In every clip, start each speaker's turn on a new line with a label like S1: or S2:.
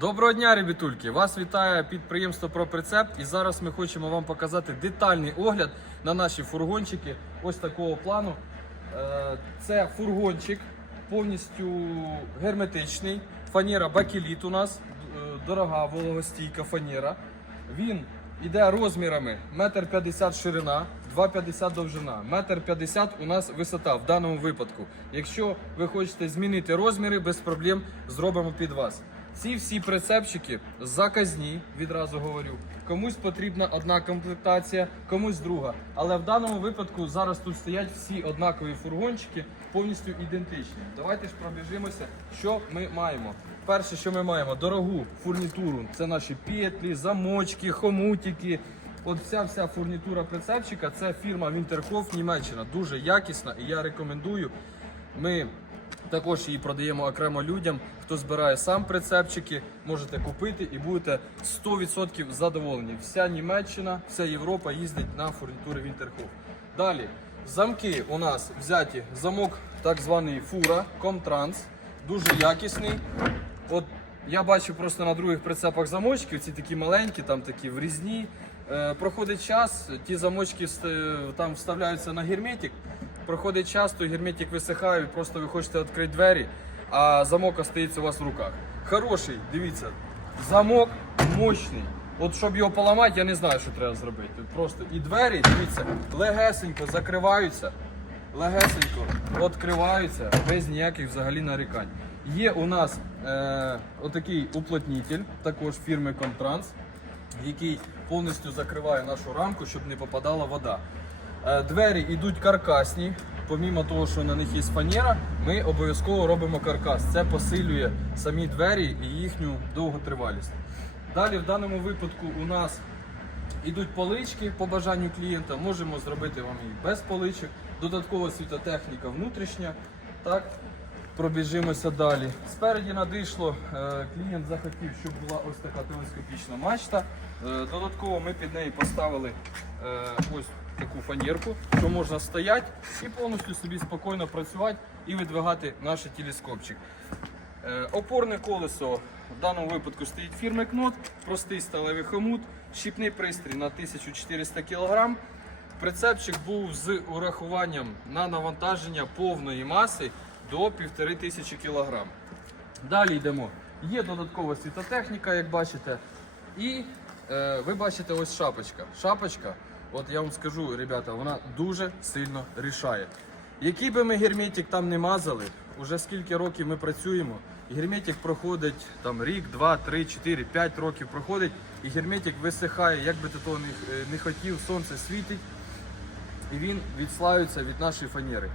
S1: Доброго дня, ребятульки! Вас вітає підприємство «Проприцеп» і зараз ми хочемо вам показати детальний огляд на наші фургончики ось такого плану. Е, Це фургончик повністю герметичний. Фанера бакеліт у нас, е, дорога вологостійка фанера. Він іде розмірами 1,50 м ширина, 2,50 довжина. 1,50 м у нас висота в даному випадку. Якщо ви хочете змінити розміри, без проблем зробимо під вас. Ці всі прицепчики заказні, відразу говорю. Комусь потрібна одна комплектація, комусь друга. Але в даному випадку зараз тут стоять всі однакові фургончики, повністю ідентичні. Давайте ж пробіжимося, що ми маємо. Перше, що ми маємо, дорогу фурнітуру. Це наші петлі, замочки, хомутики. От вся вся фурнітура прицепчика це фірма Winterhof Німеччина. Дуже якісна і я рекомендую. Ми також її продаємо окремо людям. Хто збирає сам прицепчики, можете купити і будете 100% задоволені. Вся Німеччина, вся Європа їздить на фурнітури Winterhof. Далі замки у нас взяті замок, так званий фура, Комтранс, дуже якісний. От я бачу просто на других прицепах замочки, ці такі маленькі, там такі врізні. Е, проходить час, ті замочки там вставляються на герметик. Проходить час, той герметик висихає, просто ви хочете відкрити двері, а замок остається у вас в руках. Хороший, дивіться, замок мощний. От щоб його поламати, я не знаю, що треба зробити. Просто і двері, дивіться, легесенько закриваються, легесенько відкриваються без ніяких взагалі нарікань. Є у нас е, отакий уплотнитель, також фірми Комтранс, який повністю закриває нашу рамку, щоб не попадала вода. Е, Двері йдуть каркасні. Помімо того, що на них є фанера, ми обов'язково робимо каркас. Це посилює самі двері і їхню довготривалість. Далі в даному випадку у нас Ідуть полички по бажанню клієнта, можемо зробити вам і без поличок. Додаткова світотехніка внутрішня. Так, пробіжимося далі. Спереді надійшло, е, клієнт захотів, щоб була ось така телескопічна мачта. Е, Додатково ми під неї поставили ось таку фанерку, що можна стояти і повністю собі спокійно працювати і видвигати наш телескопчик. Е, Опорне колесо в даному випадку стоїть фірми Кнот, простий сталевий хомут, щіпний пристрій на 1400 кг. Прицепчик був з урахуванням на навантаження повної маси до 1500 кг. Далі йдемо. Є додаткова світотехніка, як бачите. І е, ви бачите ось шапочка. Шапочка, от я вам скажу, ребята, вона дуже сильно рішає. Який би ми герметик там не мазали, уже скільки років ми працюємо, герметик проходить там рік, два, три, чотири, п'ять років проходить, і герметик висихає, як би ти того не, не хотів, сонце світить, і він відслаюється від нашої фанери.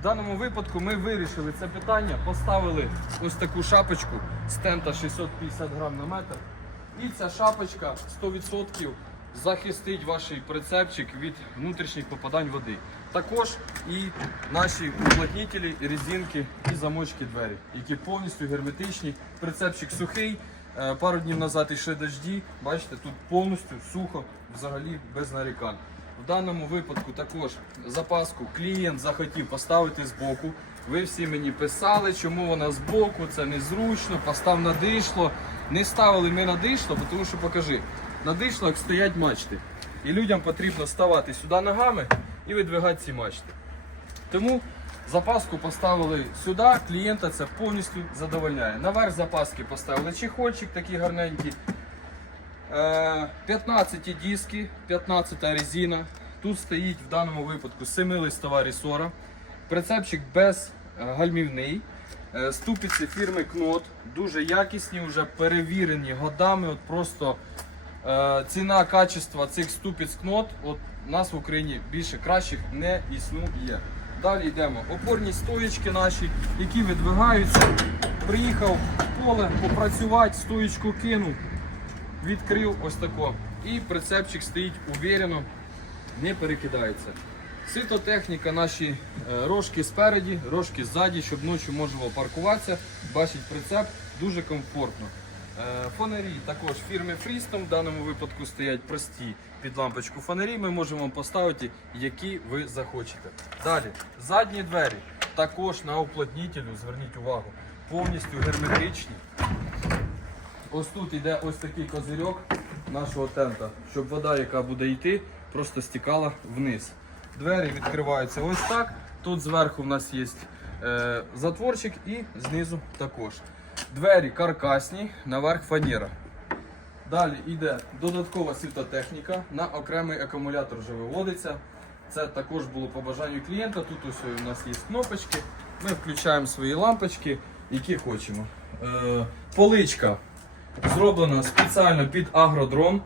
S1: В даному випадку ми вирішили це питання, поставили ось таку шапочку стента 650 грам на метр. І ця шапочка 100% захистить ваш прицепчик від внутрішніх попадань води. Також і наші уплотнителі, резинки і замочки двері, які повністю герметичні. Прицепчик сухий. Е, Пару днів назад йшли дожді. Бачите, тут повністю сухо, взагалі без нарікань. В даному випадку також запаску клієнт захотів поставити збоку. Ви всі мені писали, чому вона збоку, це незручно, постав на дишло. Не ставили ми на дишло, тому що покажи, на дишлах стоять мачти. І людям потрібно ставати сюди ногами і видвигати ці мачти. Тому запаску поставили сюди, клієнта це повністю задовольняє. Наверх запаски поставили чехольчик такий гарненький. Е, 15 диски, 15 резина. Тут стоїть в даному випадку 7-листова ресора. Прицепчик без е, гальмівний. Е, Ступиці фірми Кнот. Дуже якісні, вже перевірені годами. От просто е, ціна качества цих ступиць Кнот от нас в Україні більше кращих не існує. Далі йдемо. Опорні стоїчки наші, які видвигаються. Приїхав в поле попрацювати, стоїчку кинув відкрив ось тако. І прицепчик стоїть уверено, не перекидається. Світотехніка, наші е, рожки спереді, рожки ззаді, щоб ночі можна було паркуватися. Бачить прицеп, дуже комфортно. Е, Фонарі також фірми Freestom, в даному випадку стоять прості під лампочку фонарі. Ми можемо вам поставити, які ви захочете. Далі, задні двері також на уплотнітелю, зверніть увагу, повністю герметичні. ось тут йде ось такий козирьок нашого тента, щоб вода, яка буде йти, просто стікала вниз. Двері відкриваються ось так. Тут зверху в нас є е, затворчик і знизу також. Двері каркасні, наверх фанера. Далі йде додаткова світотехніка на окремий акумулятор вже виводиться. Це також було по бажанню клієнта. Тут ось у нас є кнопочки. Ми включаємо свої лампочки, які хочемо. Е, поличка зроблена спеціально під агродрон.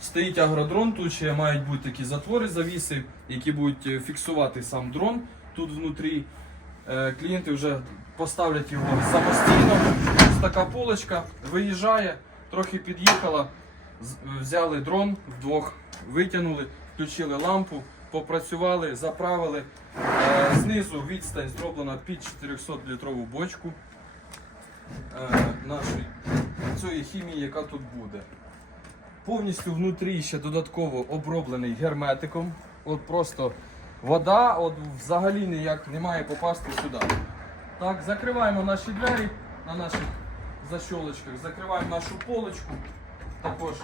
S1: Стоїть агродрон, тут ще мають бути такі затвори завіси, які будуть е, фіксувати сам дрон тут внутрі. Е, Клієнти вже поставлять його самостійно. Ось така полочка виїжджає, трохи під'їхала, взяли дрон вдвох, витягнули, включили лампу, попрацювали, заправили. Е, Знизу відстань зроблена під 400-літрову бочку е, цієї хімії, яка тут буде. Повністю внутрі ще додатково оброблений герметиком. От просто вода от взагалі ніяк не має попасти сюди. Так, закриваємо наші двері на наших защолочках, закриваємо нашу полочку. Також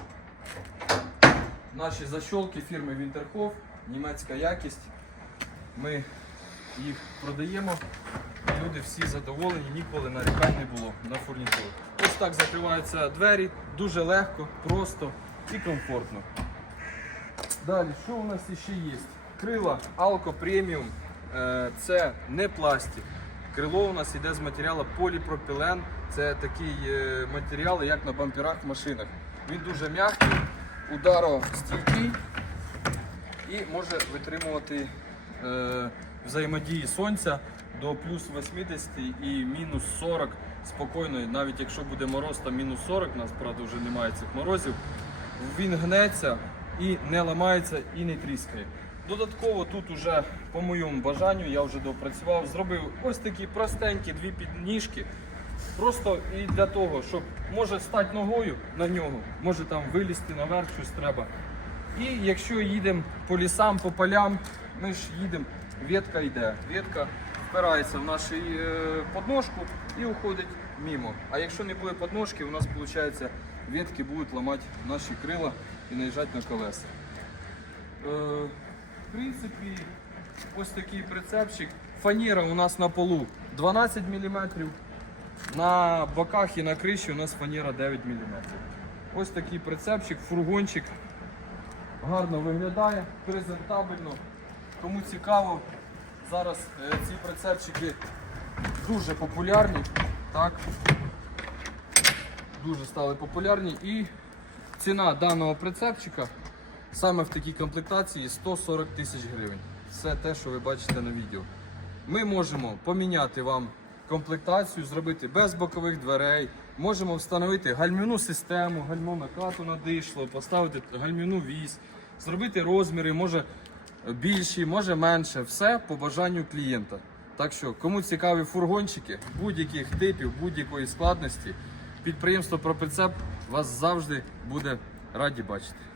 S1: наші защолки фірми Winterhof, німецька якість. Ми їх продаємо. Люди всі задоволені, ніколи нарікань не було на фурнітуру. Ось так закриваються двері, дуже легко, просто і комфортно. Далі, що у нас ще є? Крила Premium. Е, Це не пластик. Крило у нас йде з матеріалу поліпропілен. Це такий е, матеріал, як на бамперах в машинах. Він дуже м'який, ударостійкий і може витримувати е, взаємодії сонця до плюс 80 і мінус 40 спокійно, навіть якщо буде мороз там мінус 40, у нас правда вже немає цих морозів, він гнеться і не ламається і не тріскає. Додатково тут уже по моєму бажанню я вже допрацював, зробив ось такі простенькі дві підніжки. Просто і для того, щоб може стати ногою на нього, може там вилізти наверх, щось треба. І якщо їдемо по лісам, по полям, ми ж їдемо, ветка йде. Ветка впирається в нашу е, подножку і уходить мимо. А якщо не буде подножки, у нас виходить ветки будуть ламати наші крила і наїжджати на колеса. В принципі, ось такий прицепчик. Фанера у нас на полу 12 мм. На боках і на криші у нас фанера 9 мм. Ось такий прицепчик, фургончик. Гарно виглядає, презентабельно. Кому цікаво, зараз е, ці прицепчики дуже популярні. Так. Дуже стали популярні і ціна даного прицепчика саме в такій комплектації 140 тисяч гривень. Все те, що ви бачите на відео. Ми можемо поміняти вам комплектацію, зробити без бокових дверей. Можемо встановити гальмівну систему, гальмо накату на поставити гальмівну вісь, зробити розміри, може більші, може менше. Все по бажанню клієнта. Так що, кому цікаві фургончики будь-яких типів, будь-якої складності, підприємство про прицеп вас завжди буде раді бачити.